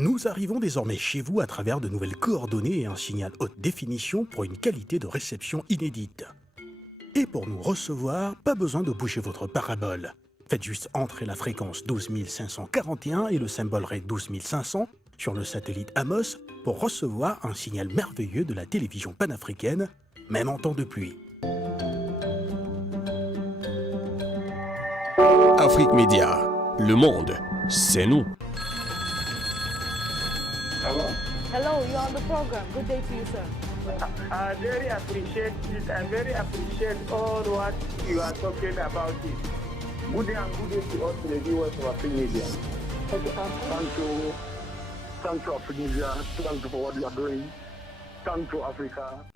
Nous arrivons désormais chez vous à travers de nouvelles coordonnées et un signal haute définition pour une qualité de réception inédite. Et pour nous recevoir, pas besoin de bouger votre parabole. Faites juste entrer la fréquence 12541 et le symbole RAY 12500 sur le satellite Amos pour recevoir un signal merveilleux de la télévision panafricaine, même en temps de pluie. Afrique Média, le monde, c'est nous. Hello? Hello, you're on the program. Good day to you, sir. I very appreciate it. I very appreciate all what you are talking about it. Good day and good day to all the viewers of Afrique Media. Thank you, Afrique Media. Thank you for what you are doing. Thank you, Africa.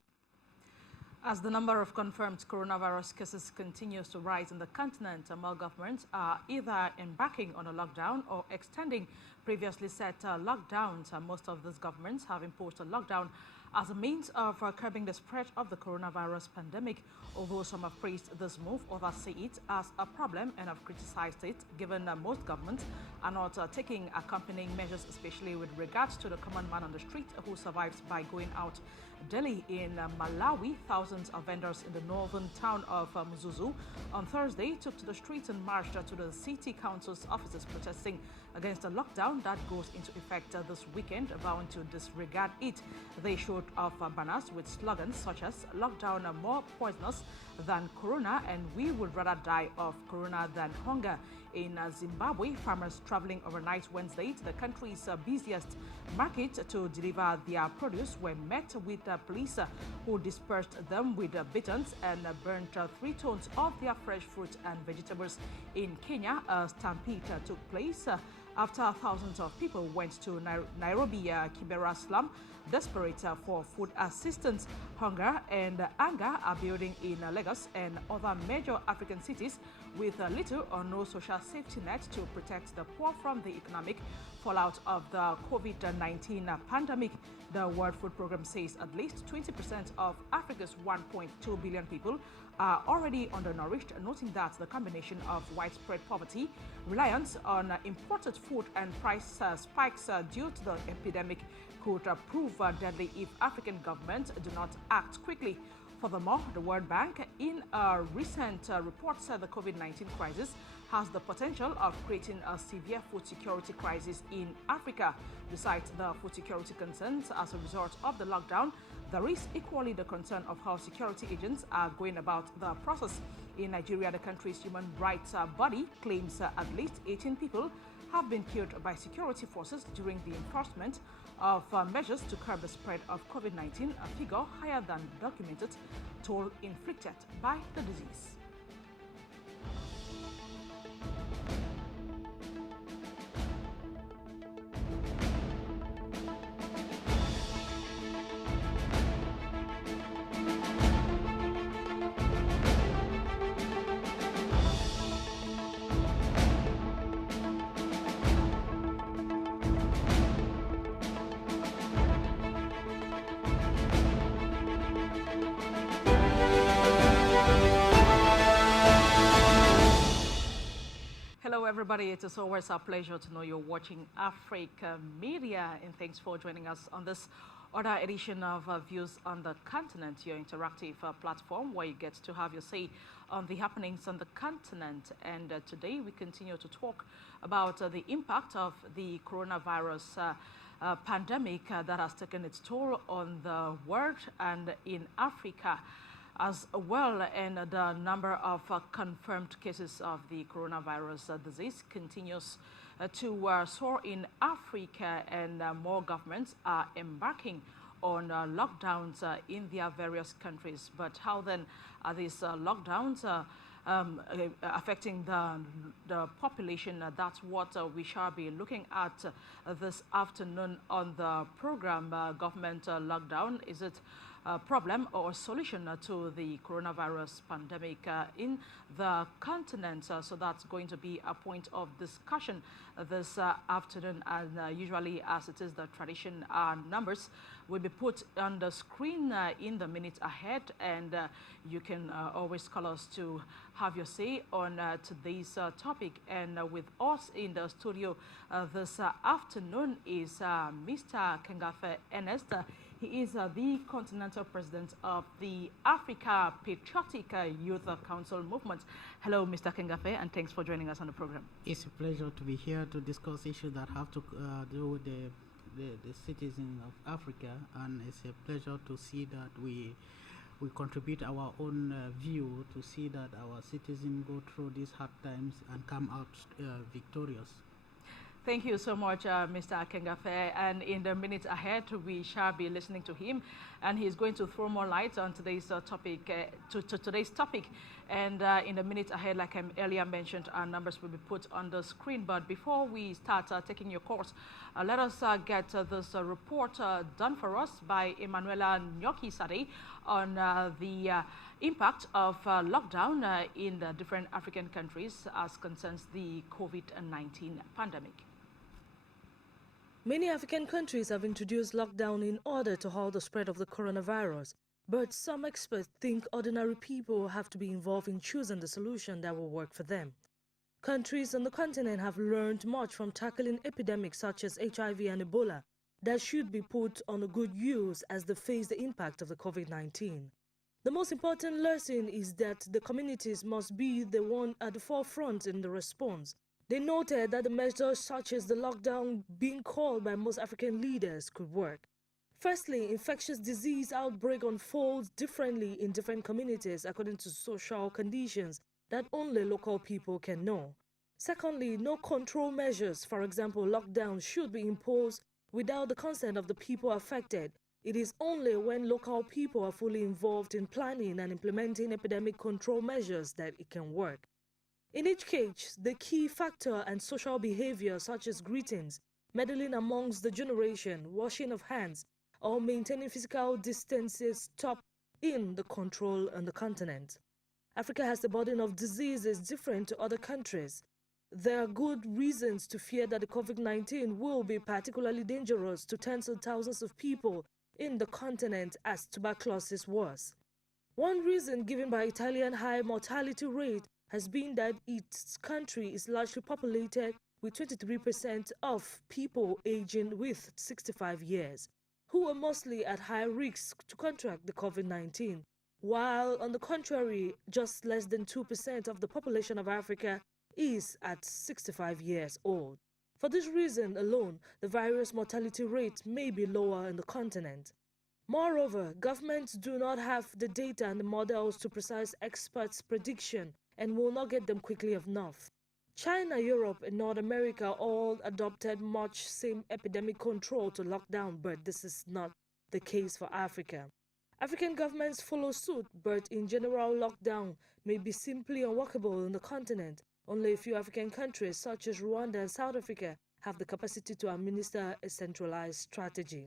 As the number of confirmed coronavirus cases continues to rise in the continent, more governments are either embarking on a lockdown or extending previously set lockdowns. Most of these governments have imposed a lockdown as a means of curbing the spread of the coronavirus pandemic. Although some have praised this move, others see it as a problem and have criticized it, given most governments are not taking accompanying measures, especially with regards to the common man on the street who survives by going out daily. In Malawi, thousands of vendors in the northern town of Mzuzu on Thursday took to the streets and marched to the city council's offices protesting against a lockdown that goes into effect this weekend, vowing to disregard it. They showed off banners with slogans such as "Lockdown more poisonous than corona" and "We would rather die of corona than hunger." In Zimbabwe, farmers traveling overnight Wednesday to the country's busiest market to deliver their produce were met with police who dispersed them with batons and burnt 3 tons of their fresh fruit and vegetables. In Kenya, a stampede took place after thousands of people went to Nairobi Kibera slum desperate for food assistance. Hunger and anger are building in Lagos and other major African cities with little or no social safety net to protect the poor from the economic fallout of the COVID-19 pandemic. The World Food Programme says at least 20% of Africa's 1.2 billion people are already undernourished, noting that the combination of widespread poverty, reliance on imported food and price spikes due to the epidemic could prove deadly if African governments do not act quickly. Furthermore, the World Bank, in a recent report, said the COVID-19 crisis has the potential of creating a severe food security crisis in Africa. Besides the food security concerns as a result of the lockdown, there is equally the concern of how security agents are going about the process. In Nigeria, the country's human rights body claims at least 18 people have been killed by security forces during the enforcement of measures to curb the spread of COVID-19, a figure higher than documented toll inflicted by the disease. Hello everybody, it is always a pleasure to know you're watching Afrique Media, and thanks for joining us on this other edition of Views on the Continent, your interactive platform where you get to have your say on the happenings on the continent. And today we continue to talk about the impact of the coronavirus pandemic that has taken its toll on the world and in Africa as well, and the number of confirmed cases of the coronavirus disease continues to soar in Africa, and more governments are embarking on lockdowns in their various countries. But how then are these lockdowns affecting the population? That's what we shall be looking at this afternoon on the program. Government lockdown, is it problem or solution to the coronavirus pandemic in the continent. So that's going to be a point of discussion this afternoon, and usually, as it is the tradition, numbers will be put on the screen in the minutes ahead, and you can always call us to have your say on today's topic. And with us in the studio this afternoon is Mr. Kengafe Ernest. He is the Continental President of the Africa Patriotic Youth Council Movement. Hello, Mr. Kengafe, and thanks for joining us on the program. It's a pleasure to be here to discuss issues that have to do with the citizens of Africa, and it's a pleasure to see that we contribute our own view to see that our citizens go through these hard times and come out victorious. Thank you so much, Mr. Kengafe. And in the minutes ahead, we shall be listening to him, and he's going to throw more light on today's topic. To today's topic, and in the minutes ahead, like I earlier mentioned, our numbers will be put on the screen. But before we start taking your calls, let us get this report done for us by Emanuela Nyoki-Sade on the impact of lockdown in the different African countries as concerns the COVID-19 pandemic. Many African countries have introduced lockdown in order to halt the spread of the coronavirus, but some experts think ordinary people have to be involved in choosing the solution that will work for them. Countries on the continent have learned much from tackling epidemics such as HIV and Ebola that should be put on a good use as they face the impact of the COVID-19. The most important lesson is that the communities must be the one at the forefront in the response. They noted that the measures such as the lockdown being called by most African leaders could work. Firstly, infectious disease outbreak unfolds differently in different communities according to social conditions that only local people can know. Secondly, no control measures, for example, lockdown, should be imposed without the consent of the people affected. It is only when local people are fully involved in planning and implementing epidemic control measures that it can work. In each case, the key factor and social behavior such as greetings, meddling amongst the generation, washing of hands, or maintaining physical distances stop in the control on the continent. Africa has the burden of diseases different to other countries. There are good reasons to fear that the COVID-19 will be particularly dangerous to tens of thousands of people in the continent as tuberculosis was. One reason given by Italian high mortality rate has been that its country is largely populated with 23% of people aging with 65 years, who are mostly at high risk to contract the COVID-19, while on the contrary, just less than 2% of the population of Africa is at 65 years old. For this reason alone, the virus mortality rate may be lower in the continent. Moreover, governments do not have the data and the models to precise experts' prediction and will not get them quickly enough. China, Europe, and North America all adopted much same epidemic control to lockdown, but this is not the case for Africa. African governments follow suit, but in general, lockdown may be simply unworkable in the continent. Only a few African countries, such as Rwanda and South Africa, have the capacity to administer a centralized strategy.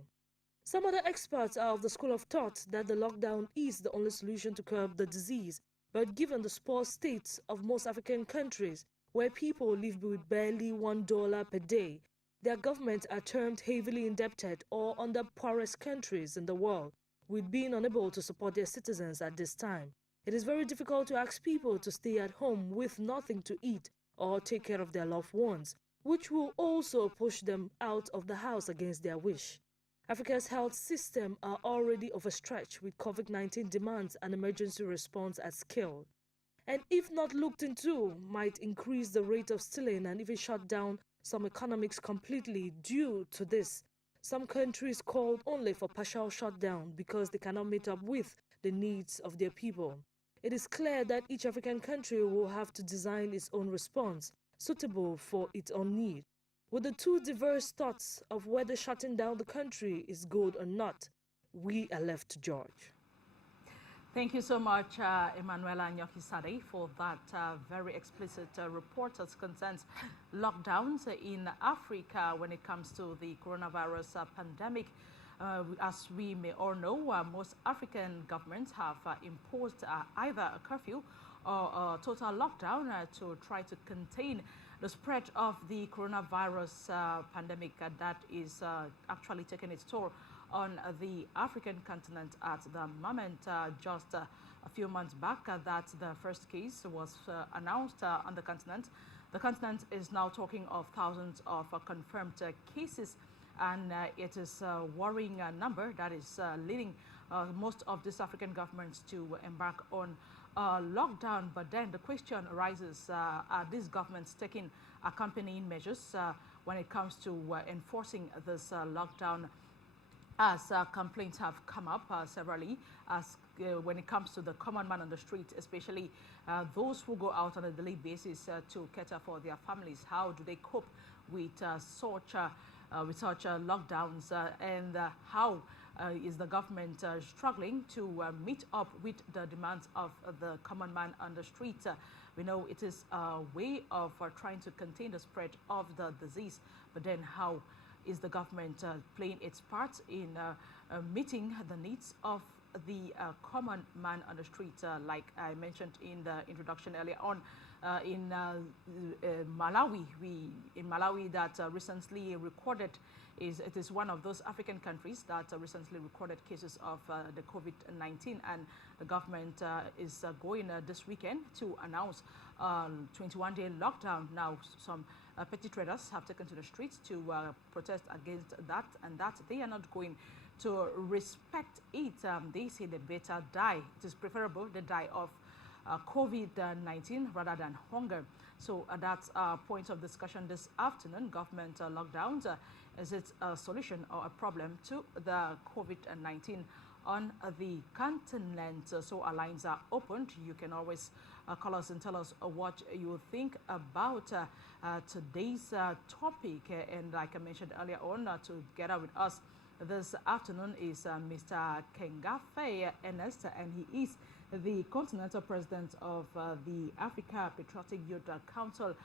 Some other experts are of the school of thought that the lockdown is the only solution to curb the disease, but given the poor states of most African countries, where people live with barely $1 per day, their governments are termed heavily indebted or under poorest countries in the world, with being unable to support their citizens at this time. It is very difficult to ask people to stay at home with nothing to eat or take care of their loved ones, which will also push them out of the house against their wish. Africa's health system are already overstretched with COVID-19 demands and emergency response at scale, and if not looked into, might increase the rate of stealing and even shut down some economics completely due to this. Some countries called only for partial shutdown because they cannot meet up with the needs of their people. It is clear that each African country will have to design its own response, suitable for its own need. With the two diverse thoughts of whether shutting down the country is good or not, we are left to judge. Thank you so much, Emanuela Nyoki-Sade, for that very explicit report as concerns lockdowns in Africa when it comes to the coronavirus pandemic. As we may all know, most African governments have imposed either a curfew or a total lockdown to try to contain the spread of the coronavirus pandemic that is actually taking its toll on the African continent at the moment. Just a few months back that the first case was announced on the continent. The continent is now talking of thousands of confirmed cases, and it is a worrying number that is leading most of these African governments to embark on lockdown. But then the question arises, are these governments taking accompanying measures when it comes to enforcing this lockdown? As complaints have come up severally, as when it comes to the common man on the street, especially those who go out on a daily basis to cater for their families. How do they cope with such lockdowns, and how is the government struggling to meet up with the demands of the common man on the street? We know it is a way of trying to contain the spread of the disease, but then how is the government playing its part in meeting the needs of the common man on the street? Like I mentioned in the introduction earlier on, in Malawi that recently recorded, it is one of those African countries that recently recorded cases of the COVID-19, and the government is going this weekend to announce 21-day lockdown. Now, some petty traders have taken to the streets to protest against that, and that they are not going to respect it. They say they better die. It is preferable they die of COVID-19 rather than hunger. So that's a point of discussion this afternoon. Government lockdowns, is it a solution or a problem to the COVID-19 on the continent? So our lines are opened. You can always call us and tell us what you think about today's topic. And like I mentioned earlier on, together with us this afternoon is Mr. Kengafe Ernest, and he is the continental president of the Africa Patriotic Youth Council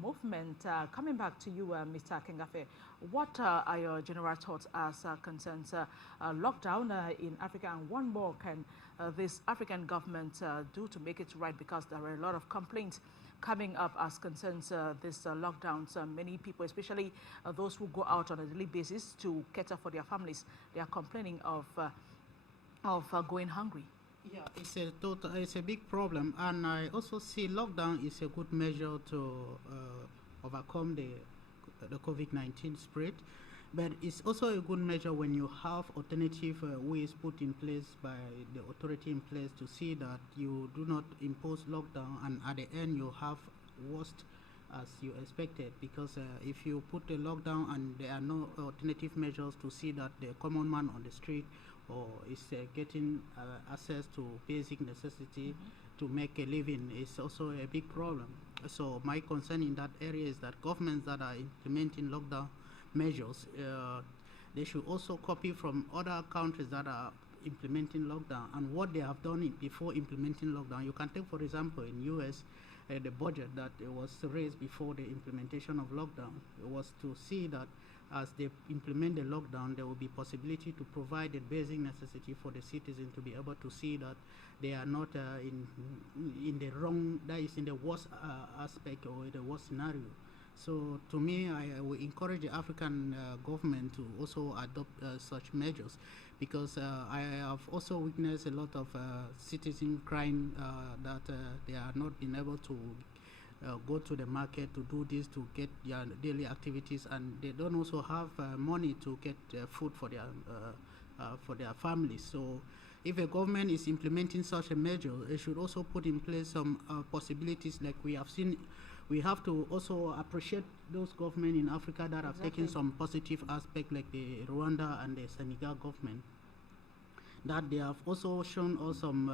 movement. Coming back to you, Mr. Kengafe, what are your general thoughts as concerns lockdown in Africa, and what more can this African government do to make it right? Because there are a lot of complaints coming up as concerns this lockdowns. Many people, especially those who go out on a daily basis to cater for their families, they are complaining of going hungry. Yeah, it's a big problem, and I also see lockdown is a good measure to overcome the COVID-19 spread. But it's also a good measure when you have alternative ways put in place by the authority in place to see that you do not impose lockdown, and at the end you have worst as you expected. Because if you put a lockdown and there are no alternative measures to see that the common man on the street or is getting access to basic necessity to make a living, is also a big problem. So my concern in that area is that governments that are implementing lockdown measures, they should also copy from other countries that are implementing lockdown and what they have done before implementing lockdown. You can take, for example, in US, the budget that was raised before the implementation of lockdown. It was to see that as they implement the lockdown, there will be possibility to provide a basic necessity for the citizen to be able to see that they are not in the wrong, that is in the worst aspect or the worst scenario. So to me, I will encourage the African government to also adopt such measures, because I have also witnessed a lot of citizen crime that they are not being able to go to the market to do this, to get their daily activities, and they don't also have money to get food for their families. So if a government is implementing such a measure, it should also put in place some possibilities like we have seen. We have to also appreciate those governments in Africa that have taken some positive aspect, like the Rwanda and the Senegal government, that they have also shown us some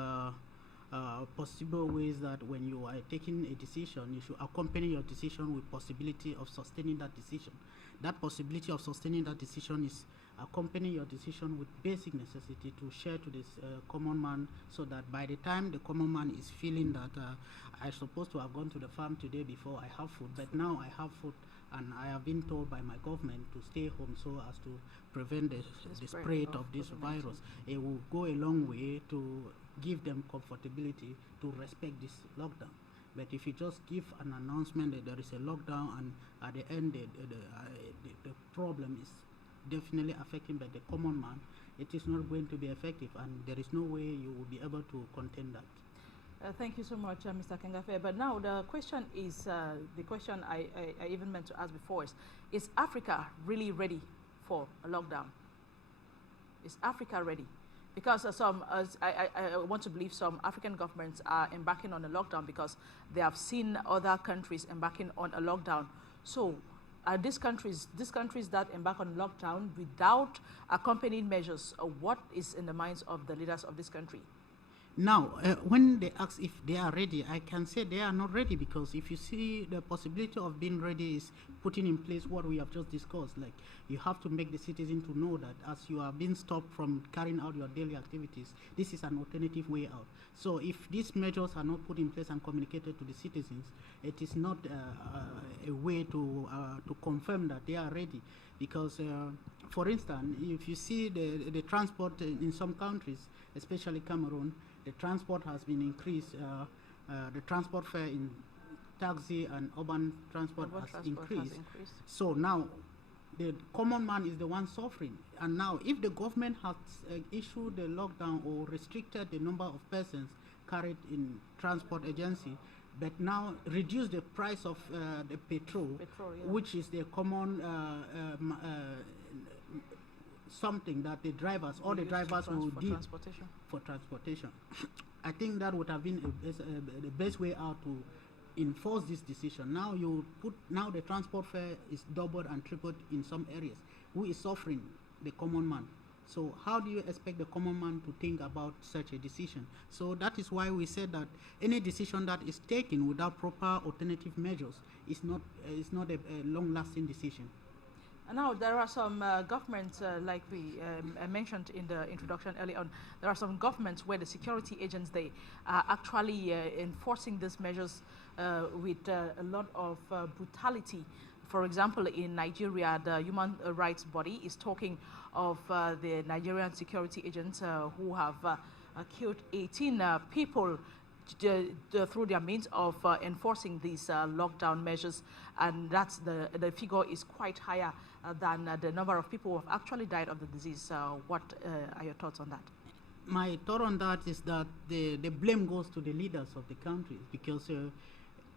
possible ways that when you are taking a decision, you should accompany your decision with possibility of sustaining that decision. That possibility of sustaining that decision is accompany your decision with basic necessity to share to this common man, so that by the time the common man is feeling that I'm supposed to have gone to the farm today before I have food, but now I have food and I have been told by my government to stay home so as to prevent the spread of this virus. It will go a long way to give them comfortability to respect this lockdown. But if you just give an announcement that there is a lockdown, and at the end the problem is definitely affected by the common man, it is not going to be effective, and there is no way you will be able to contain that. Thank you so much, Mr. Kengafe. But now the question is, the question I even meant to ask before is Africa really ready for a lockdown? Is Africa ready? Because I want to believe some African governments are embarking on a lockdown because they have seen other countries embarking on a lockdown. So these countries that embark on lockdown without accompanying measures, what is in the minds of the leaders of this country? Now, when they ask if they are ready, I can say they are not ready, because if you see, the possibility of being ready is putting in place what we have just discussed. Like, you have to make the citizen to know that as you are being stopped from carrying out your daily activities, this is an alternative way out. So if these measures are not put in place and communicated to the citizens, it is not a way to confirm that they are ready. Because, for instance, if you see the transport in some countries, especially Cameroon, the transport has been increased. The transport fare in taxi and urban transport has increased. So now the common man is the one suffering. And now if the government has issued a lockdown or restricted the number of persons carried in transport agency, but now reduce the price of the petrol, which is the common something that the drivers, all the drivers will do for transportation. I think that would have been the best way out to enforce this decision. Now now the transport fare is doubled and tripled in some areas. Who is suffering? The common man. So how do you expect the common man to think about such a decision? So that is why we said that any decision that is taken without proper alternative measures is not a long-lasting decision. Now, there are some governments, like we mentioned in the introduction early on, there are some governments where the security agents, they are actually enforcing these measures with a lot of brutality. For example, in Nigeria, the human rights body is talking of the Nigerian security agents who have killed 18 people through their means of enforcing these lockdown measures, and that's the figure is quite higher than the number of people who have actually died of the disease. What are your thoughts on that? My thought on that is that the blame goes to the leaders of the countries, because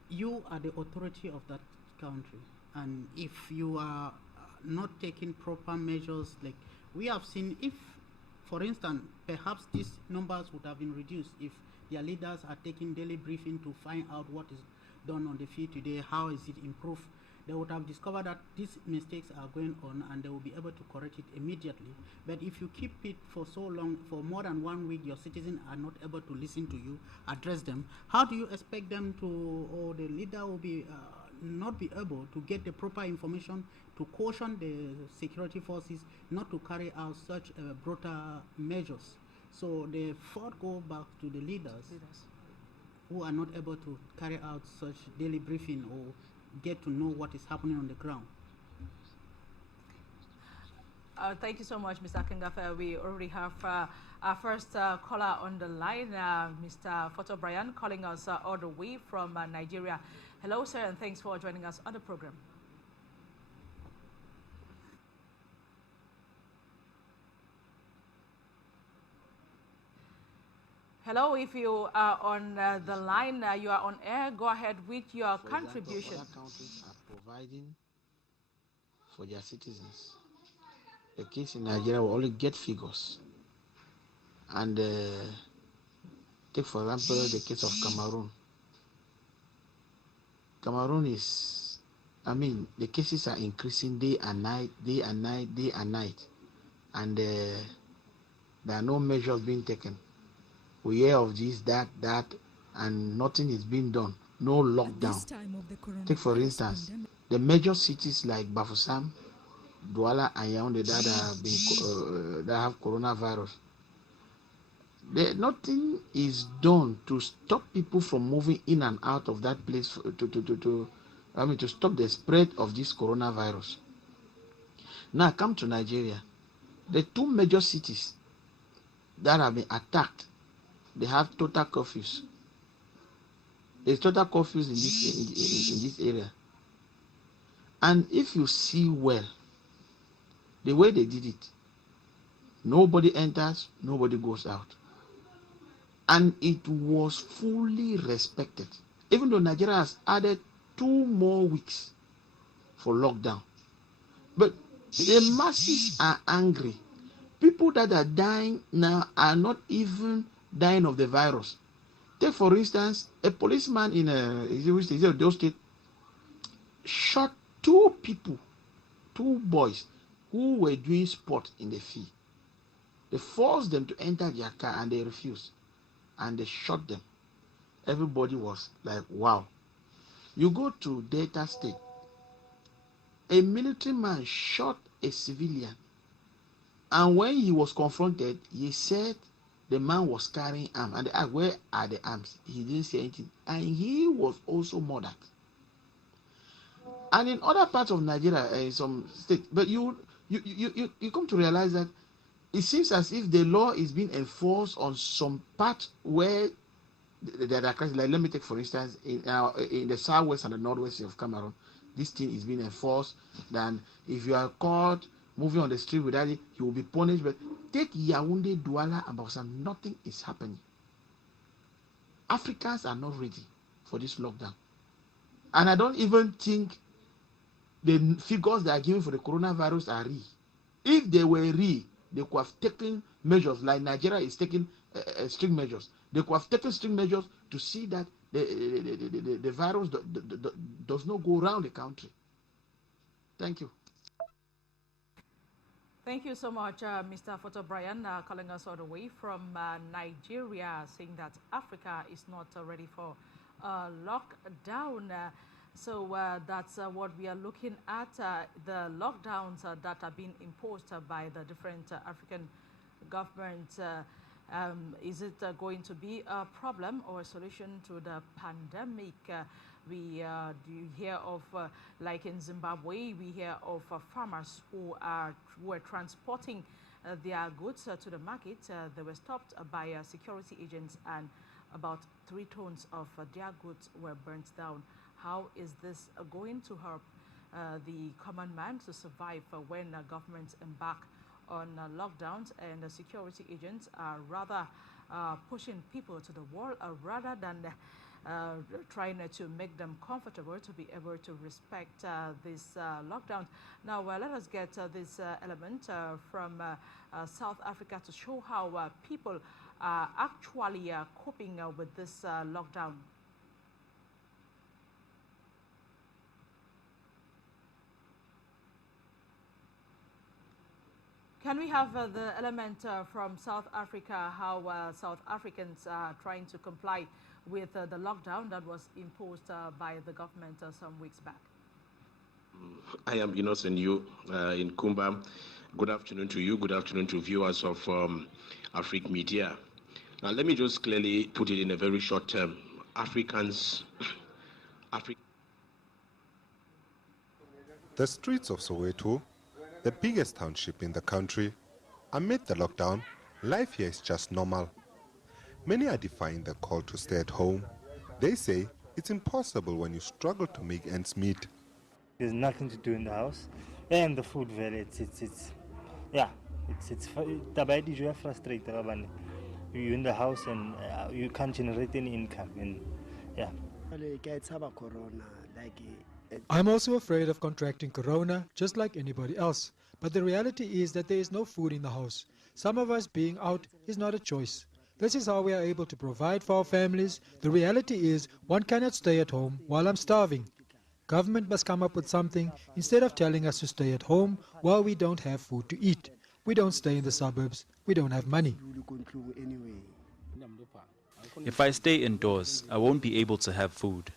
you are the authority of that country, and if you are not taking proper measures, like we have seen, if, for instance, perhaps these numbers would have been reduced if their leaders are taking daily briefing to find out what is done on the field today, how is it improved. They would have discovered that these mistakes are going on, and they will be able to correct it immediately. But if you keep it for so long, for more than 1 week, your citizens are not able to listen to you, address them. How do you expect them to, or the leader will be not be able to get the proper information to caution the security forces not to carry out such brutal measures? So the fault goes back to the leaders who are not able to carry out such daily briefing or get to know what is happening on the ground. Thank you so much, Mr. Kengafe. We already have our first caller on the line, Mr. Photo Brian, calling us all the way from Nigeria. Hello, sir, and thanks for joining us on the program. Hello, if you are on the line, you are on air, go ahead with your contribution. Other countries are providing for their citizens. The case in Nigeria will only get figures. And take, for example, the case of Cameroon. Cameroon is, the cases are increasing day and night, day and night, day and night. And there are no measures being taken. We hear of this, that, and nothing is being done. No lockdown. Take, for instance, the major cities like Bafoussam, Douala, and Yaoundé that have coronavirus. Nothing is done to stop people from moving in and out of that place to stop the spread of this coronavirus. Now come to Nigeria. The two major cities that have been attacked, they have total curfews. There's total curfews in this area. And if you see well, the way they did it, nobody enters, nobody goes out. And it was fully respected. Even though Nigeria has added 2 more weeks for lockdown. But the masses are angry. People that are dying now are not even dying of the virus. Take for instance, a policeman in Edo State shot 2 people, 2 boys who were doing sport in the field. They forced them to enter their car and they refused. And they shot them. Everybody was like, wow. You go to Delta State, a military man shot a civilian. And when he was confronted, he said the man was carrying arms. And they asked, where are the arms? He didn't say anything. And he was also murdered. And in other parts of Nigeria, in some states, but you come to realize that it seems as if the law is being enforced on some part where there are crises. Like, let me take for instance, in the southwest and the northwest of Cameroon, this thing is being enforced. Then if you are caught moving on the street without it, you will be punished. But take Yaoundé, Douala, and Bausan, nothing is happening. Africans are not ready for this lockdown. And I don't even think the figures they are giving for the coronavirus are real. If they were real, they could have taken measures like Nigeria is taking strict measures. They could have taken strict measures to see that the virus does not go around the country. Thank you. Thank you so much, Mr. Photo Brian, calling us all the way from Nigeria, saying that Africa is not ready for lockdown. So that's what we are looking at, the lockdowns that are being imposed by the different African governments. Is it going to be a problem or a solution to the pandemic? We do hear of, like in Zimbabwe, we hear of farmers who were transporting their goods to the market. They were stopped by security agents and about 3 tons of their goods were burnt down. How is this going to help the common man to survive when governments embark on lockdowns and the security agents are rather pushing people to the wall rather than trying to make them comfortable to be able to respect this lockdown. Now, let us get this element from South Africa to show how people are actually coping with this lockdown. Can we have the element from South Africa, how South Africans are trying to comply with the lockdown that was imposed by the government some weeks back? I am Innocent Yu in Kumba. Good afternoon to you. Good afternoon to viewers of Afrique Media. Now, let me just clearly put it in a very short term. The streets of Soweto, the biggest township in the country, amid the lockdown, life here is just normal. Many are defying the call to stay at home. They say it's impossible when you struggle to make ends meet. There's nothing to do in the house, and the food very it's frustrating. You're in the house and you can't generate any income, and yeah. I'm also afraid of contracting corona, just like anybody else. But the reality is that there is no food in the house. Some of us being out is not a choice. This is how we are able to provide for our families. The reality is one cannot stay at home while I'm starving. Government must come up with something instead of telling us to stay at home while we don't have food to eat. We don't stay in the suburbs. We don't have money. If I stay indoors, I won't be able to have food.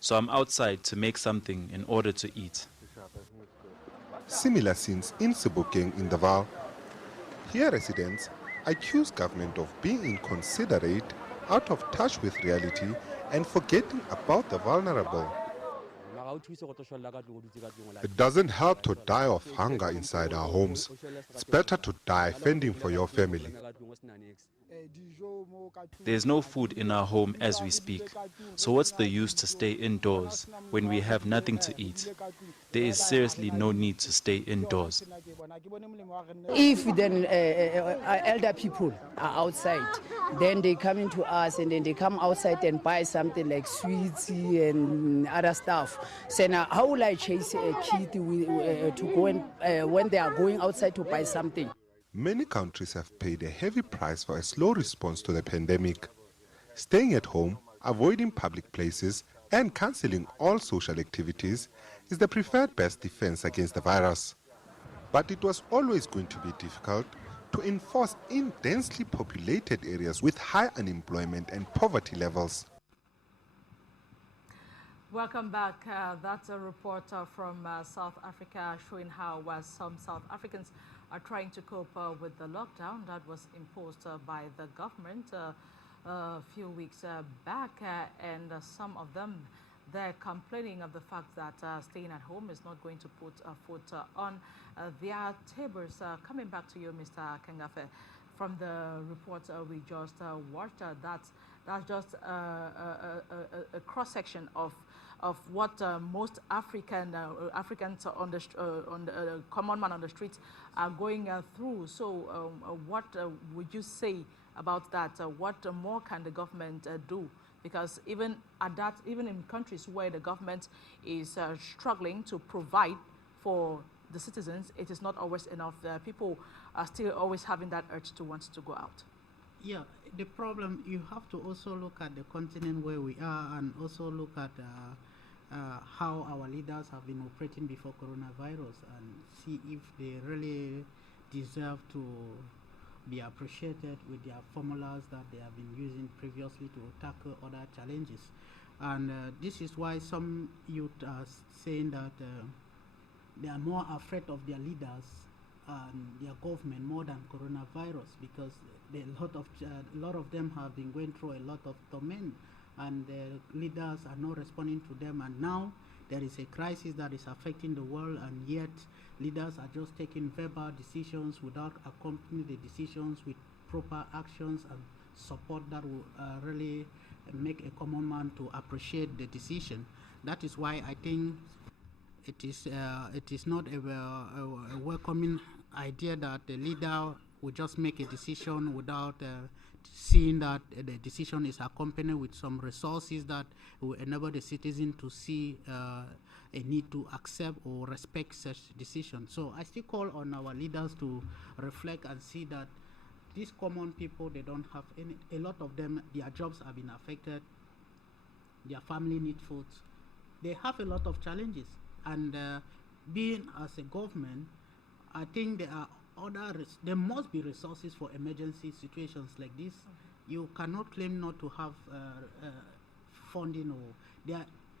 So I'm outside to make something in order to eat. Similar scenes in Sebokeng in the Vaal. Here residents accuse government of being inconsiderate, out of touch with reality, and forgetting about the vulnerable. It doesn't help to die of hunger inside our homes. It's better to die fending for your family. There's no food in our home as we speak. So what's the use to stay indoors when we have nothing to eat? There is seriously no need to stay indoors. If then elder people are outside, then they come into us and then they come outside and buy something like sweets and other stuff. So now how will I chase a kid to go and, when they are going outside to buy something? Many countries have paid a heavy price for a slow response to the pandemic. Staying at home, avoiding public places, and cancelling all social activities is the preferred best defense against the virus. But it was always going to be difficult to enforce in densely populated areas with high unemployment and poverty levels. Welcome back. That's a report from South Africa showing how some South Africans are trying to cope with the lockdown that was imposed by the government a few weeks back. And some of them, they're complaining of the fact that staying at home is not going to put food on their tables. Coming back to you, Mr. Kangafe, from the report we just watched, that's just a cross-section of what most Africans on the common man on the streets are going through. So what would you say about that? What more can the government do? Because even in countries where the government is struggling to provide for the citizens, it is not always enough. People are still always having that urge to want to go out. Yeah, the problem, you have to also look at the continent where we are and also look at how our leaders have been operating before coronavirus and see if they really deserve to be appreciated with their formulas that they have been using previously to tackle other challenges. And this is why some youth are saying that they are more afraid of their leaders and their government more than coronavirus, because a lot of them have been going through a lot of torment and the leaders are not responding to them, and now there is a crisis that is affecting the world, and yet leaders are just taking verbal decisions without accompanying the decisions with proper actions and support that will really make a common man to appreciate the decision. That is why I think it is not a welcoming idea that the leader will just make a decision without seeing that the decision is accompanied with some resources that will enable the citizen to see a need to accept or respect such decisions. So I still call on our leaders to reflect and see that these common people, they don't have any, a lot of them, their jobs have been affected, their family need food, they have a lot of challenges. And being as a government, I think there are there must be resources for emergency situations like this. You cannot claim not to have funding, or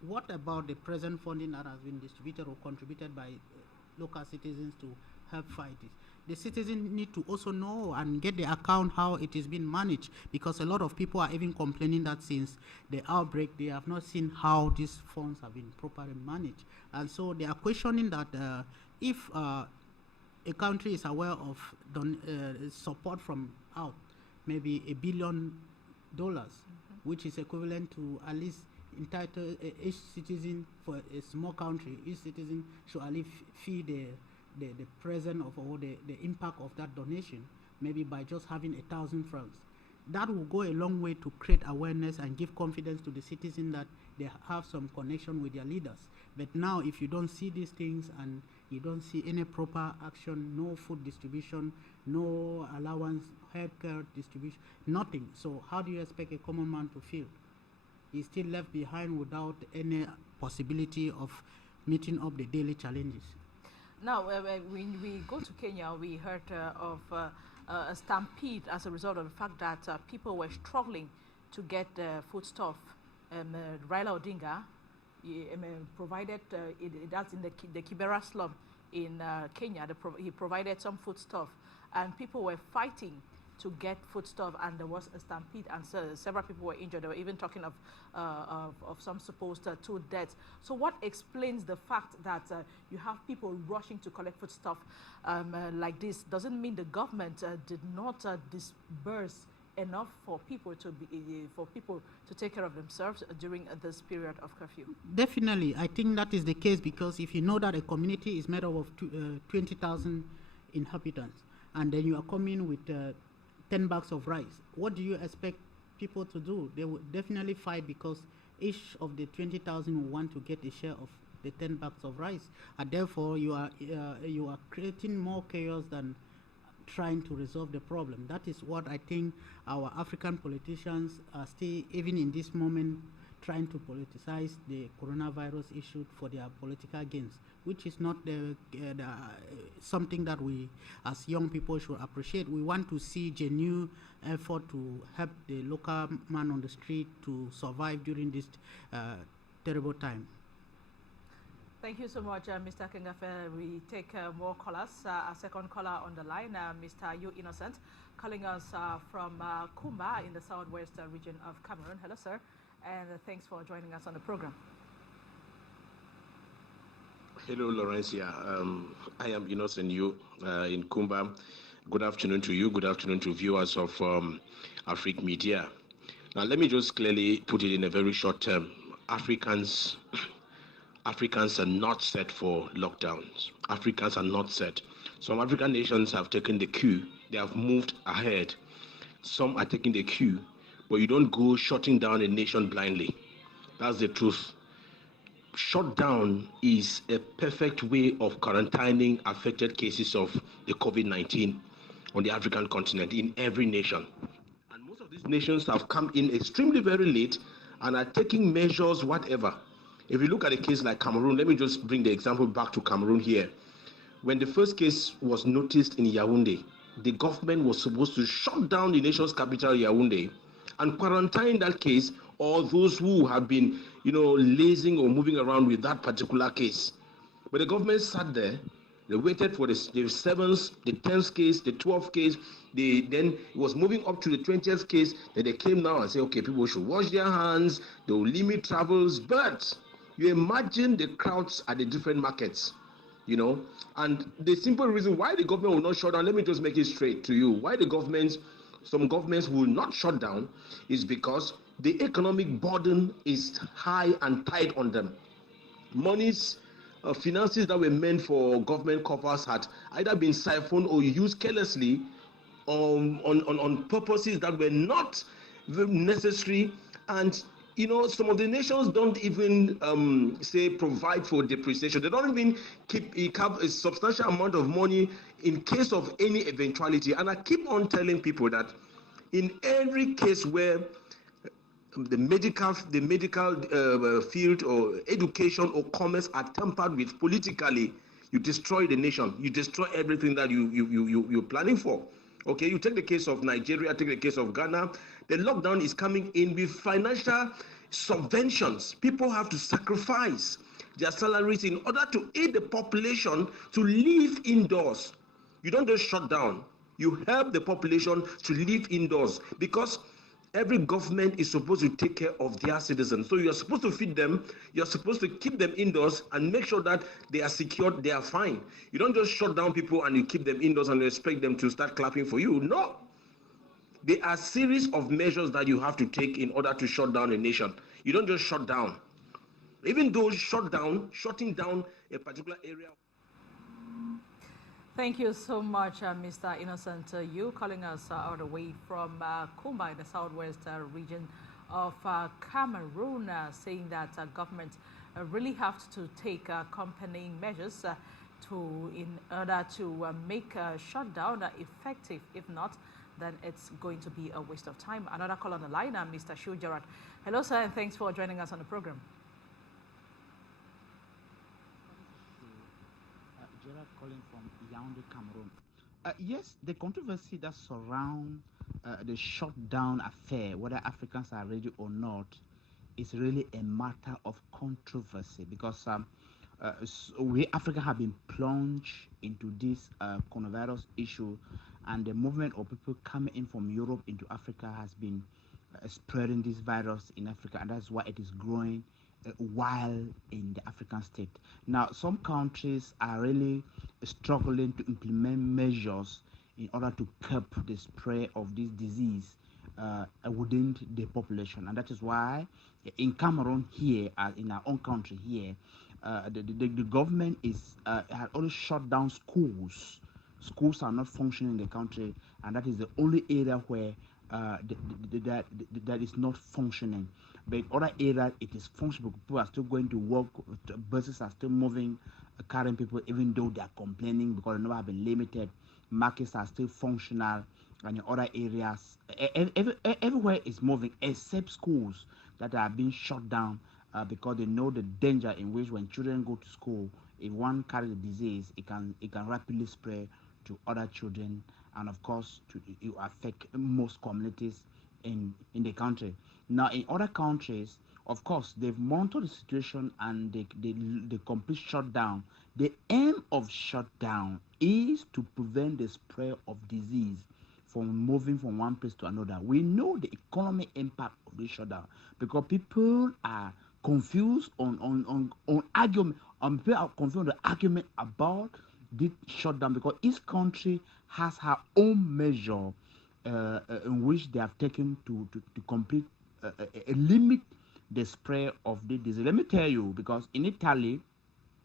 what about the present funding that has been distributed or contributed by local citizens to help fight this? The citizens need to also know and get the account how it is being managed, because a lot of people are even complaining that since the outbreak they have not seen how these funds have been properly managed, and so they are questioning that if a country is aware of support from out, maybe $1 billion, which is equivalent to at least entitled each citizen for a small country, each citizen should at least fee the present of or the impact of that donation, maybe by just having 1,000 francs. That will go a long way to create awareness and give confidence to the citizen that they have some connection with their leaders. But now, if you don't see these things and you don't see any proper action, no food distribution, no allowance, healthcare distribution, nothing. So how do you expect a common man to feel? He's still left behind without any possibility of meeting up the daily challenges. Now, when we go to Kenya, we heard of a stampede as a result of the fact that people were struggling to get foodstuff. Raila Odinga provided, that's in the Kibera slum in Kenya, he provided some foodstuff, and people were fighting to get foodstuff, and there was a stampede, and several people were injured. They were even talking of some supposed two deaths. So what explains the fact that you have people rushing to collect foodstuff like this? Doesn't mean the government did not disburse enough for people to take care of themselves during this period of curfew? Definitely, I think that is the case, because if you know that a community is made up of 20,000 inhabitants, and then you are coming with 10 bags of rice, what do you expect people to do? They would definitely fight, because each of the 20,000 will want to get a share of the 10 bags of rice, and therefore you are creating more chaos than trying to resolve the problem. That is what I think our African politicians are still, even in this moment, trying to politicize the coronavirus issue for their political gains, which is not something that we as young people should appreciate. We want to see genuine effort to help the local man on the street to survive during this terrible time. Thank you so much, Mr. Kengafe. We take more callers. A second caller on the line, Mr. You Innocent, calling us from Kumba in the southwest region of Cameroon. Hello, sir, and thanks for joining us on the program. Hello, Laurencia. I am Innocent You in Kumba. Good afternoon to you. Good afternoon to viewers of Afrique Media. Now, let me just clearly put it in a very short term. Africans are not set for lockdowns. Africans are not set. Some African nations have taken the cue. They have moved ahead. Some are taking the cue, but you don't go shutting down a nation blindly. That's the truth. Shutdown is a perfect way of quarantining affected cases of the COVID-19 on the African continent in every nation. And most of these nations have come in extremely very late and are taking measures, whatever. If you look at a case like Cameroon, let me just bring the example back to Cameroon here. When the first case was noticed in Yaoundé, the government was supposed to shut down the nation's capital, Yaoundé, and quarantine that case, or those who have been, lazing or moving around with that particular case. But the government sat there, they waited for the 7th, the 10th case, the 12th case, then it was moving up to the 20th case, then they came now and said, okay, people should wash their hands, they will limit travels, but you imagine the crowds at the different markets, and the simple reason why the government will not shut down, let me just make it straight to you, why some governments will not shut down is because the economic burden is high and tight on them. Finances that were meant for government coffers had either been siphoned or used carelessly on purposes that were not necessary, and some of the nations don't even provide for depreciation. They don't even keep a substantial amount of money in case of any eventuality. And I keep on telling people that in every case where the medical field or education or commerce are tampered with politically, you destroy the nation. You destroy everything that you're planning for. Okay, you take the case of Nigeria, take the case of Ghana. The lockdown is coming in with financial subventions. People have to sacrifice their salaries in order to aid the population to live indoors. You don't just shut down. You help the population to live indoors, because every government is supposed to take care of their citizens. So you're supposed to feed them, you're supposed to keep them indoors and make sure that they are secured, they are fine. You don't just shut down people and you keep them indoors and expect them to start clapping for you. No. There are a series of measures that you have to take in order to shut down a nation. You don't just shut down. Even though shutting down a particular area. Thank you so much, Mr. Innocent. You calling us all the way from Kumba in the southwest region of Cameroon, saying that government really have to take accompanying measures in order to make a shutdown effective. If not, then it's going to be a waste of time. Another call on the line, Mr. Shu Gerard. Hello, sir, and thanks for joining us on the program. Gerard calling from Yaoundé, Cameroon. Yes, the controversy that surrounds the shutdown affair, whether Africans are ready or not, is really a matter of controversy, because we Africa have been plunged into this coronavirus issue and the movement of people coming in from Europe into Africa has been spreading this virus in Africa, and that's why it is growing while in the African state. Now, some countries are really struggling to implement measures in order to curb the spread of this disease within the population, and that is why in Cameroon here, in our own country here, the government has already shut down schools. Schools are not functioning in the country, and that is the only area where that is not functioning. But in other areas, it is functional. People are still going to work. Buses are still moving, carrying people, even though they are complaining because the number have been limited. Markets are still functional, and in other areas, everywhere is moving except schools that are being shut down because they know the danger in which when children go to school, if one carries the disease, it can rapidly spread to other children, and of course it affect most communities in the country. Now, in other countries, of course, they've monitored the situation and the complete shutdown. The aim of shutdown is to prevent the spread of disease from moving from one place to another. We know the economic impact of this shutdown because people are confused on argument. People are confused on the argument about this shutdown because each country has her own measure in which they have taken to complete limit the spread of the disease. Let me tell you, because in Italy,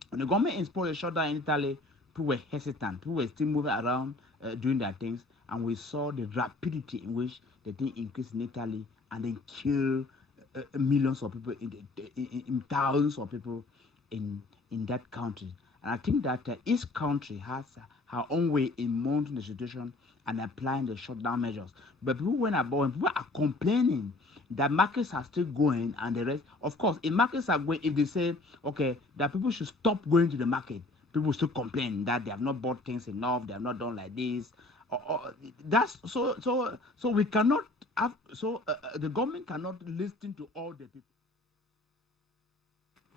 when the government imposed a shutdown in Italy, people were hesitant. People were still moving around doing their things, and we saw the rapidity in which the thing increased in Italy and then killed millions of people, in thousands of people in that country. And I think that each country has her own way in monitoring the situation and applying the shutdown measures. But people when people are complaining that markets are still going and the rest, of course, if markets are going, if they say, okay, that people should stop going to the market, people still complain that they have not bought things enough, they have not done like this. That's so we cannot have, the government cannot listen to all the people.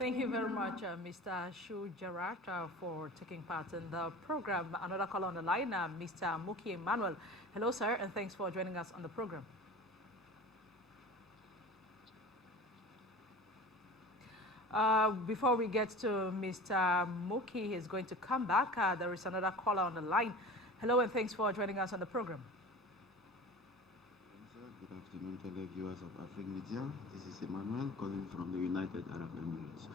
Thank you very much, Mr. Shu Gerard, for taking part in the program. Another caller on the line, Mr. Muki Emmanuel. Hello, sir, and thanks for joining us on the program. Before we get to Mr. Muki, he's going to come back. There is another caller on the line. Hello, and thanks for joining us on the program. Good afternoon, televiewers of Afrique Media. This is Emmanuel calling from the United Arab Emirates.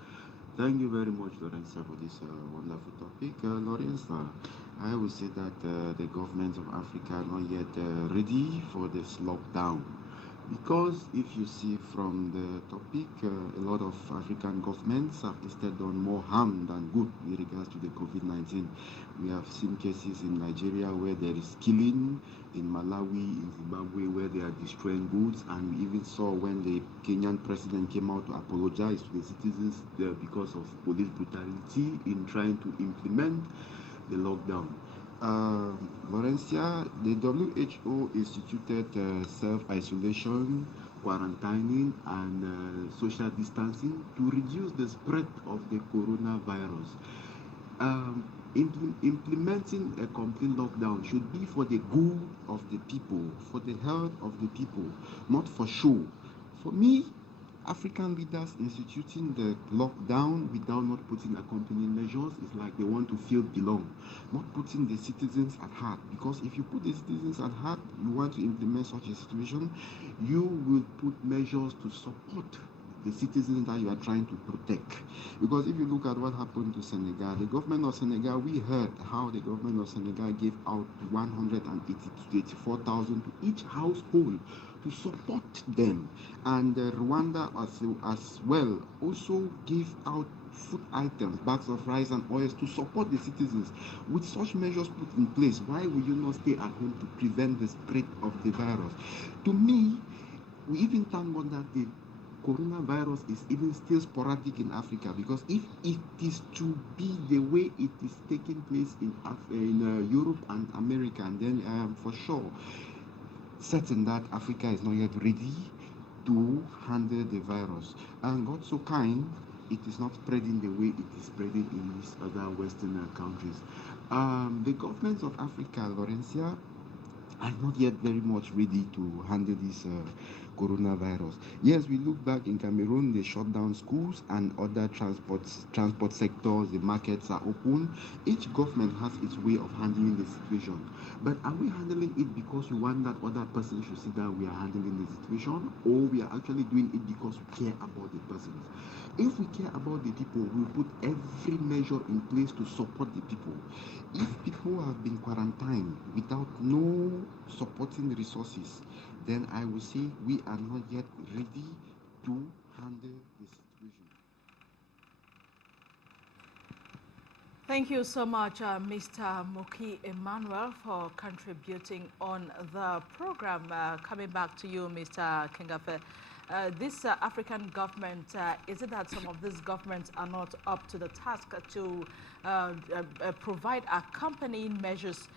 Thank you very much, Lorenza, for this wonderful topic. Lorenza, I would say that the governments of Africa are not yet ready for this lockdown. Because if you see from the topic, a lot of African governments have listed on more harm than good with regards to the COVID-19. We have seen cases in Nigeria where there is killing, in Malawi, in Zimbabwe, where they are destroying goods, and we even saw when the Kenyan president came out to apologize to the citizens because of police brutality in trying to implement the lockdown. Valencia, the WHO instituted self-isolation, quarantining, and social distancing to reduce the spread of the coronavirus. Implementing a complete lockdown should be for the good of the people, for the health of the people, not for show. For me, African leaders instituting the lockdown without not putting accompanying measures is like they want to feel belong, not putting the citizens at heart. Because if you put the citizens at heart, you want to implement such a situation, you will put measures to support the citizens that you are trying to protect. Because if you look at what happened to Senegal, the government of Senegal, we heard how the government of Senegal gave out 184,000 to each household to support them. And Rwanda as well also gave out food items, bags of rice and oils to support the citizens. With such measures put in place, why will you not stay at home to prevent the spread of the virus? To me, we even thank God that the coronavirus is even still sporadic in Africa, because if it is to be the way it is taking place in Europe and America, and then I am for sure certain that Africa is not yet ready to handle the virus. And God so kind, it is not spreading the way it is spreading in these other Western countries. The governments of Africa, Laurencia, are not yet very much ready to handle this coronavirus. Yes, we look back in Cameroon, they shut down schools and other transport sectors, the markets are open. Each government has its way of handling the situation. But are we handling it because we want that other person should see that we are handling the situation, or we are actually doing it because we care about the persons? If we care about the people, we put every measure in place to support the people. If people have been quarantined without no supporting resources, then I will say we are not yet ready to handle the situation. Thank you so much, Mr. Muki Emmanuel, for contributing on the program. Coming back to you, Mr. Kingafe. This African government, is it that some of these governments are not up to the task to provide accompanying measures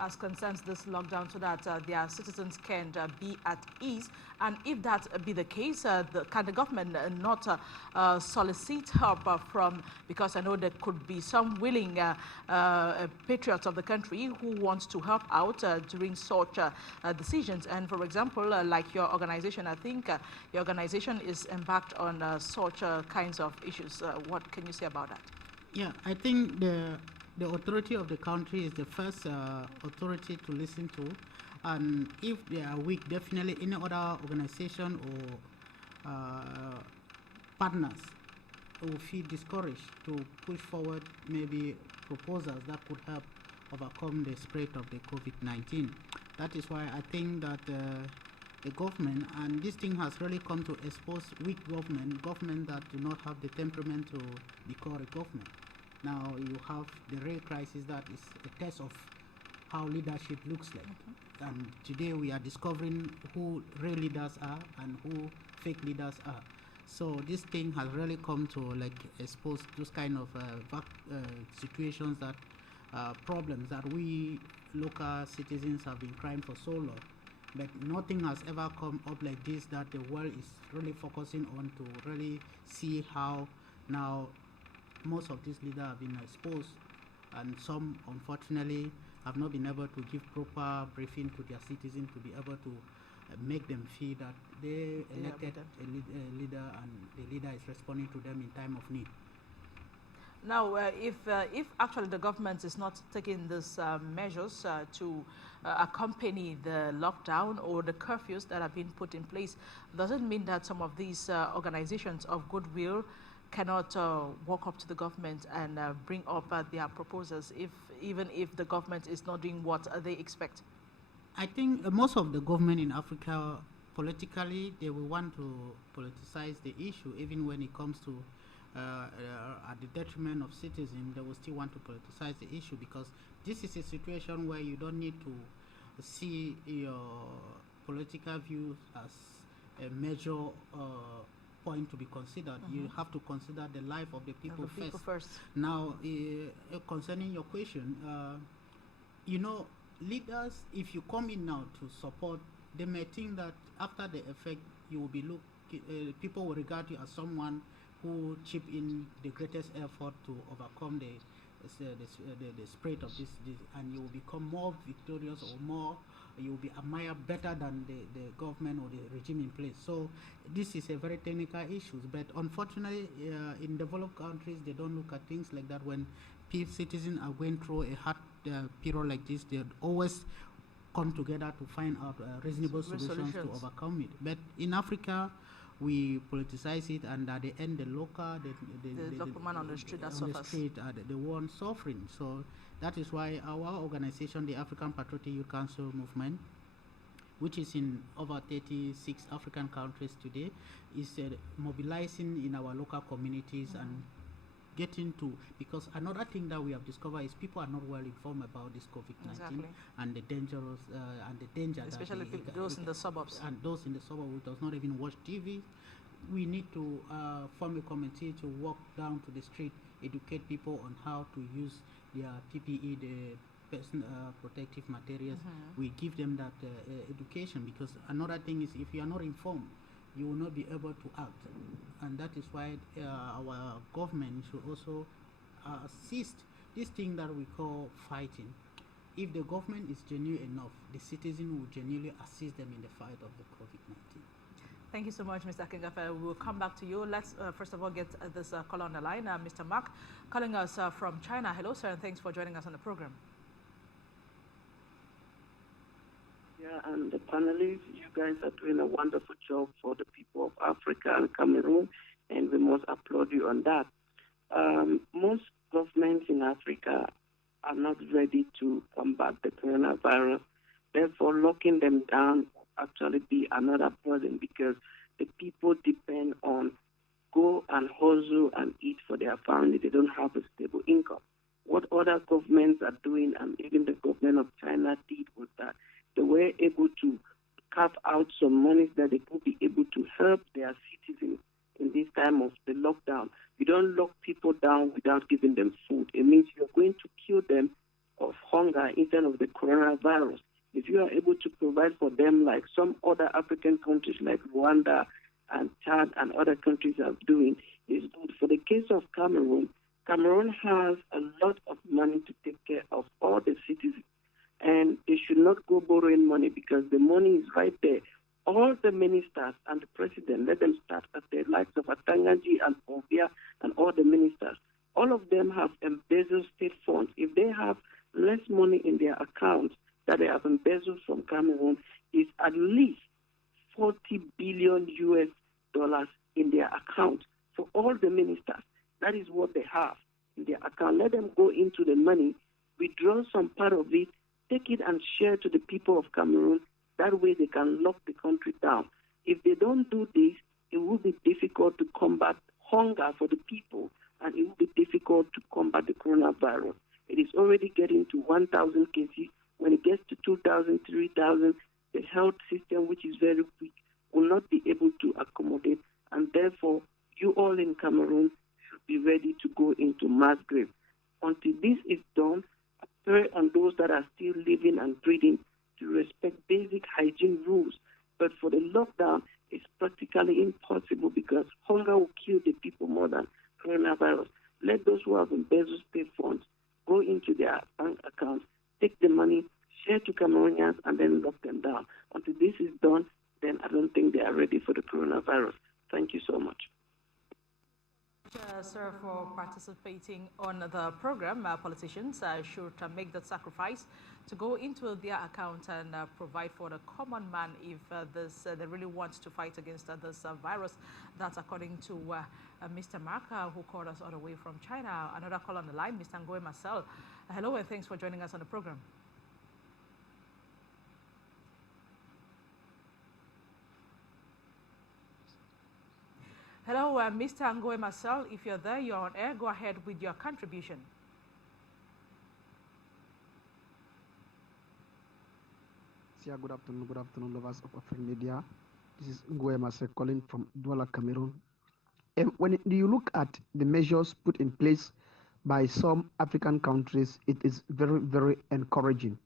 as concerns this lockdown so that their citizens can be at ease? And if that be the case, can the government not solicit help from, because I know there could be some willing patriots of the country who want to help out during such decisions. And for example, like your organization, I think your organization is embarked on such kinds of issues. What can you say about that? Yeah, I think the authority of the country is the first authority to listen to, and if they are weak, definitely any other organization or partners will feel discouraged to push forward maybe proposals that could help overcome the spread of the COVID-19. That is why I think that the government, and this thing has really come to expose weak government that do not have the temperament to be called a government. Now you have the real crisis that is a test of how leadership looks like. And today we are discovering who real leaders are and who fake leaders are. So this thing has really come to like expose those kind of situations, that problems that we local citizens have been crying for so long. But nothing has ever come up like this that the world is really focusing on, to really see how now most of these leaders have been exposed, and some unfortunately have not been able to give proper briefing to their citizens to be able to make them feel that they elected a leader and the leader is responding to them in time of need. Now, if actually the government is not taking these measures to accompany the lockdown or the curfews that have been put in place, does it mean that some of these organizations of goodwill cannot walk up to the government and bring up their proposals, even if the government is not doing what they expect? I think most of the government in Africa, politically, they will want to politicize the issue, even when it comes to at the detriment of citizens. They will still want to politicize the issue, because this is a situation where you don't need to see your political views as a major point to be considered. You have to consider the life of the people, first. Now, concerning your question, you know, leaders, if you come in now to support, they may think that after the effect, you will be people will regard you as someone who chip in the greatest effort to overcome the spread of this, and you will become more victorious, or more, you will be admired better than the government or the regime in place. So this is a very technical issue, but unfortunately in developed countries, they don't look at things like that. When citizens are going through a hard period like this, they always come together to find out reasonable solutions to overcome it. But in Africa, we politicize it, and at the end, the local man on the street are the ones suffering. So that is why our organization, the African Patriotic Youth Council Movement, which is in over 36 African countries today, is mobilizing in our local communities and getting to, because another thing that we have discovered is people are not well informed about this COVID-19 and the dangerous and the danger, especially those in the suburbs, and those in the suburbs who does not even watch TV. We need to form a committee to walk down to the street, educate people on how to use their PPE, the personal protective materials. We give them that education, because another thing is, if you are not informed, you will not be able to act, and that is why our government should also assist this thing that we call fighting. if the government is genuine enough, the citizen will genuinely assist them in the fight of the COVID-19. Thank you so much, Mr. Kingafe. We will come back to you. Let's first of all get this caller on the line. Mr. Mark, calling us from China. Hello, sir, and thanks for joining us on the program. Yeah, and the panelists, you guys are doing a wonderful job for the people of Africa and Cameroon, and we must applaud you on that. Most governments in Africa are not ready to combat the coronavirus. Therefore, locking them down actually be another burden because the people depend on go and hustle and eat for their family. They don't have a stable income. What other governments are doing, and even the government of China did, was that they were able to carve out some money that they could be able to help their citizens in this time of the lockdown. You don't lock people down without giving them food. It means you're going to kill them of hunger instead of the coronavirus. If you are able to provide for them like some other African countries like Rwanda and Chad and other countries are doing, is good. For the case of Cameroon, Cameroon has a lot of money to take care of all the citizens. And they should not go borrowing money because the money is right there. All the ministers and the president, let them start at the likes of Atangaji and Ovia and all the ministers. All of them have embezzled state funds. If they have less money in their accounts that they have embezzled from Cameroon, is at least 40 billion US dollars in their account for all the ministers. That is what they have in their account. Let them go into the money, withdraw some part of it, take it and share to the people of Cameroon. That way they can lock the country down. If they don't do this, it will be difficult to combat hunger for the people, and it will be difficult to combat the coronavirus. It is already getting to 1,000 cases. When it gets to 2,000, 3,000, the health system, which is very weak, will not be able to accommodate, and therefore you all in Cameroon should be ready to go into mass grave. Until this is done, I pray on those that are still living and breathing to respect basic hygiene rules. But for the lockdown, it's practically impossible because hunger will kill the people more than coronavirus. Let those who have embezzled state funds go into their bank accounts, take the money, share to Cameroonians, and then lock them down. Until this is done, then I don't think they are ready for the coronavirus. Thank you so much. Sir, for participating on the program. Politicians should make that sacrifice to go into their account and provide for the common man if they really want to fight against this virus. That's according to Mr. Mark, who called us all the way from China. Another call on the line, Mr. Ngoe Marcel. Hello, and thanks for joining us on the program. Hello, Mr. Ngoe Marcel. If you're there, you're on air. Go ahead with your contribution. Yeah, good afternoon, lovers of African media. This is Ngoe Marcel calling from Douala, Cameroon. When you look at the measures put in place by some African countries, it is very, very encouraging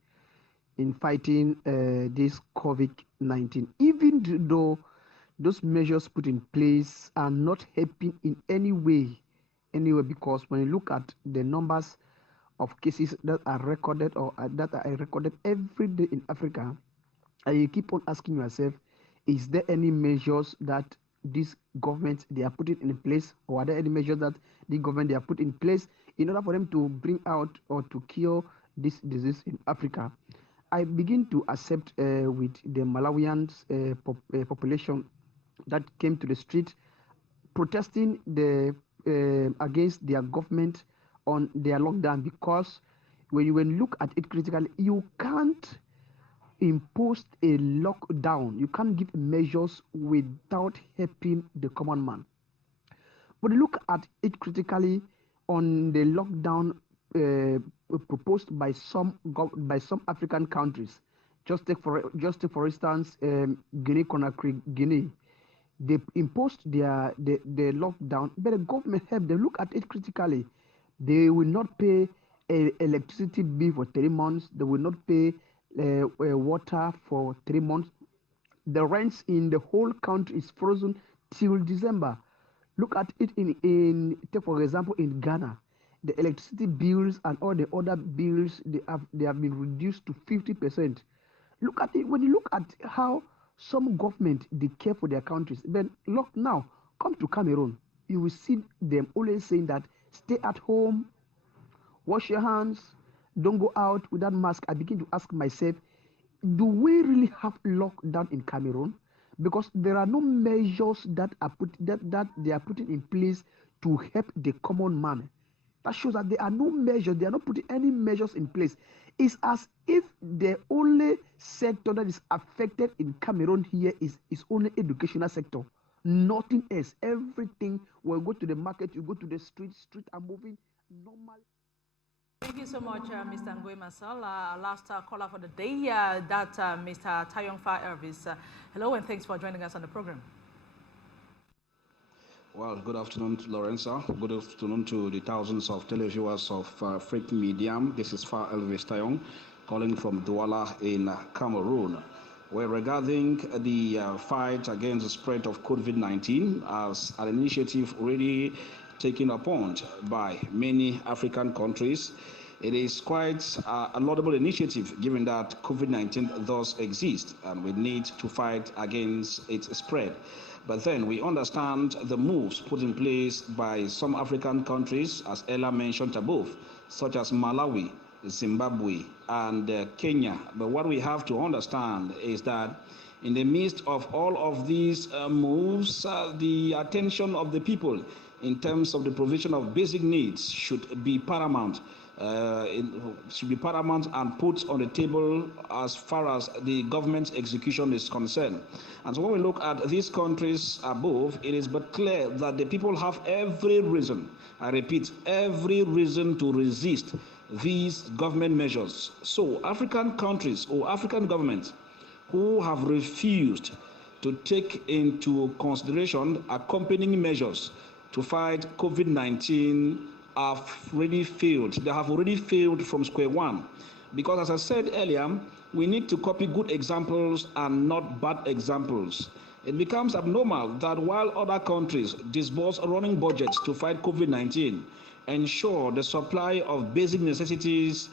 in fighting this COVID-19. Even though those measures put in place are not helping in any way, because when you look at the numbers of cases that are recorded or that are recorded every day in Africa, and you keep on asking yourself, is there any measures that these governments they are putting in place, or are there any measures that the government they are put in place in order for them to bring out or to cure this disease in Africa? I begin to accept with the Malawian population that came to the street protesting against their government on their lockdown, because when you look at it critically, you can't impose a lockdown. You can't give measures without helping the common man. But look at it critically on the lockdown proposed by some African countries. Just take for instance Guinea-Conakry, Guinea. They imposed the lockdown, but the government helped them. Look at it critically. They will not pay electricity bill for 3 months. They will not pay water for 3 months. The rents in the whole country is frozen till December. Look at it take for example in Ghana. the electricity bills and all the other bills, they have been reduced to 50%. Look at it. When you look at how some government they care for their countries, then look now, come to Cameroon, you will see them always saying that stay at home, wash your hands, don't go out without mask. I begin to ask myself, do we really have lockdown in Cameroon? Because there are no measures that they are putting in place to help the common man. That shows that there are no measures. They are not putting any measures in place. It's as if the only sector that is affected in Cameroon here is only educational sector. Nothing else. Everything. When you go to the market, you go to the street are moving normally. Thank you so much, Mr. Ngoy Masal. Last caller for the day, Mr. Tayong Fa Elvis. Hello, and thanks for joining us on the program. Well, good afternoon to Lorenza. Good afternoon to the thousands of televiewers of Afrique Media. This is Fa Elvis Tayong, calling from Douala in Cameroon. We're regarding the fight against the spread of COVID-19 as an initiative really taken upon by many African countries. It is quite a laudable initiative given that COVID-19 does exist and we need to fight against its spread. But then we understand the moves put in place by some African countries, as Ella mentioned above, such as Malawi, Zimbabwe, and Kenya. But what we have to understand is that in the midst of all of these moves, the attention of the people in terms of the provision of basic needs should be paramount. And put on the table as far as the government's execution is concerned. And so when we look at these countries above, it is but clear that the people have every reason, I repeat, every reason to resist these government measures. So African countries or African governments who have refused to take into consideration accompanying measures to fight COVID-19 have already failed. They have already failed from square one. Because as I said earlier, we need to copy good examples and not bad examples. It becomes abnormal that while other countries disburse running budgets to fight COVID-19, ensure the supply of basic necessities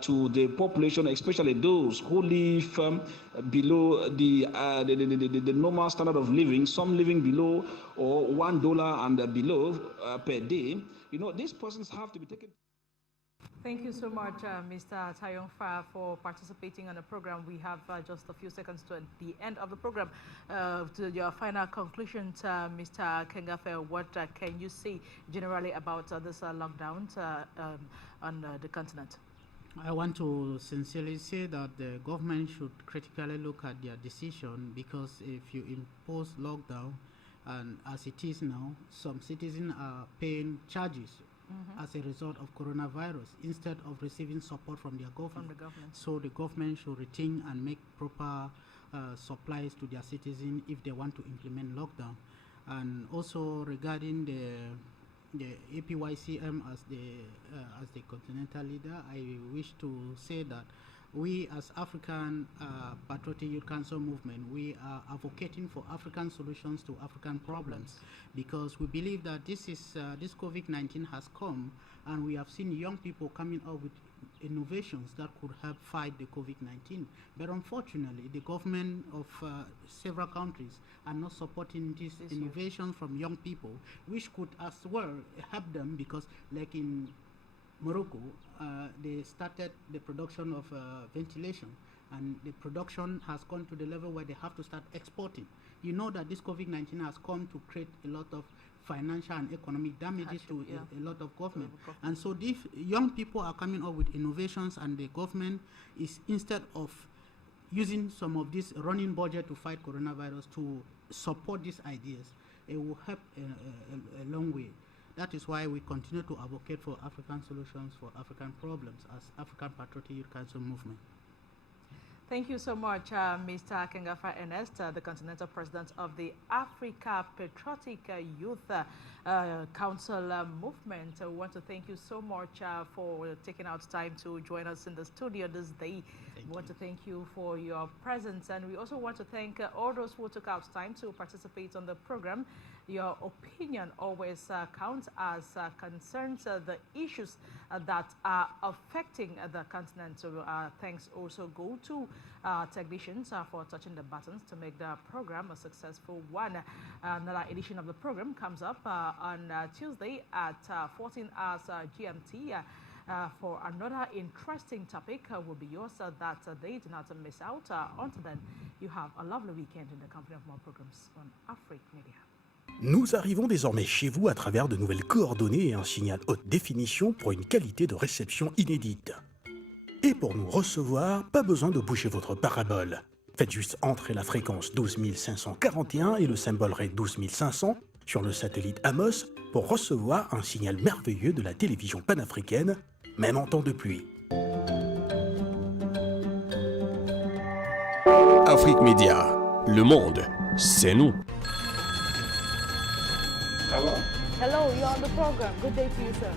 to the population, especially those who live below the normal standard of living, some living below or $1 and below per day. You know, these persons have to be taken. Thank you so much, Mr. Tayong Fa, for participating on the program. We have just a few seconds to the end of the program. To your final conclusions, Mr. Kengafe, what can you say generally about this lockdown on the continent? I want to sincerely say that the government should critically look at their decision, because if you impose lockdown, and as it is now, some citizens are paying charges as a result of coronavirus instead of receiving support from their government. So the government should rethink and make proper supplies to their citizens if they want to implement lockdown. And also regarding the APYCM as the continental leader, I wish to say that we as African Patriotic Youth Council movement, we are advocating for African solutions to African problems, because we believe that this COVID-19 has come and we have seen young people coming up with innovations that could help fight the COVID-19. But unfortunately, the government of several countries are not supporting these innovations from young people, which could as well help them, because like in Morocco, they started the production of ventilation, and the production has gone to the level where they have to start exporting. You know that this COVID-19 has come to create a lot of financial and economic damages to a lot of government. And so these young people are coming up with innovations, and the government is, instead of using some of this running budget to fight coronavirus to support these ideas, it will help a long way. That is why we continue to advocate for African solutions for African problems as African Patriotic Youth Council movement. Thank you so much, Mr. Kengafa Ernest, the Continental President of the Africa Patriotic Youth Council movement. We want to thank you so much for taking out time to join us in the studio this day. We want to thank you for your presence, and we also want to thank all those who took out time to participate on the program. Your opinion always counts as concerns the issues that are affecting the continent. So thanks also go to technicians for touching the buttons to make the program a successful one. Another edition of the program comes up on Tuesday at 14 hours GMT. For another interesting topic will be yours that day. Do not miss out. Until then, you have a lovely weekend in the company of more programs on Afrique Media. Nous arrivons désormais chez vous à travers de nouvelles coordonnées et un signal haute définition pour une qualité de réception inédite. Et pour nous recevoir, pas besoin de bouger votre parabole. Faites juste entrer la fréquence 12541 et le symbole ré 12500 sur le satellite Amos pour recevoir un signal merveilleux de la télévision panafricaine, même en temps de pluie. Afrique Média, le monde, c'est nous. Hello? Hello, you're on the program. Good day to you, sir.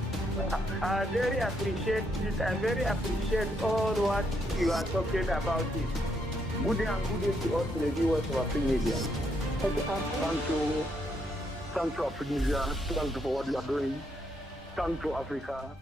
I very appreciate it. I very appreciate all what you are talking about it. Good day and good day to all the viewers of Afrique Media. Thank you, Afrique Media. Thank you for what you are doing. Thank you, Africa.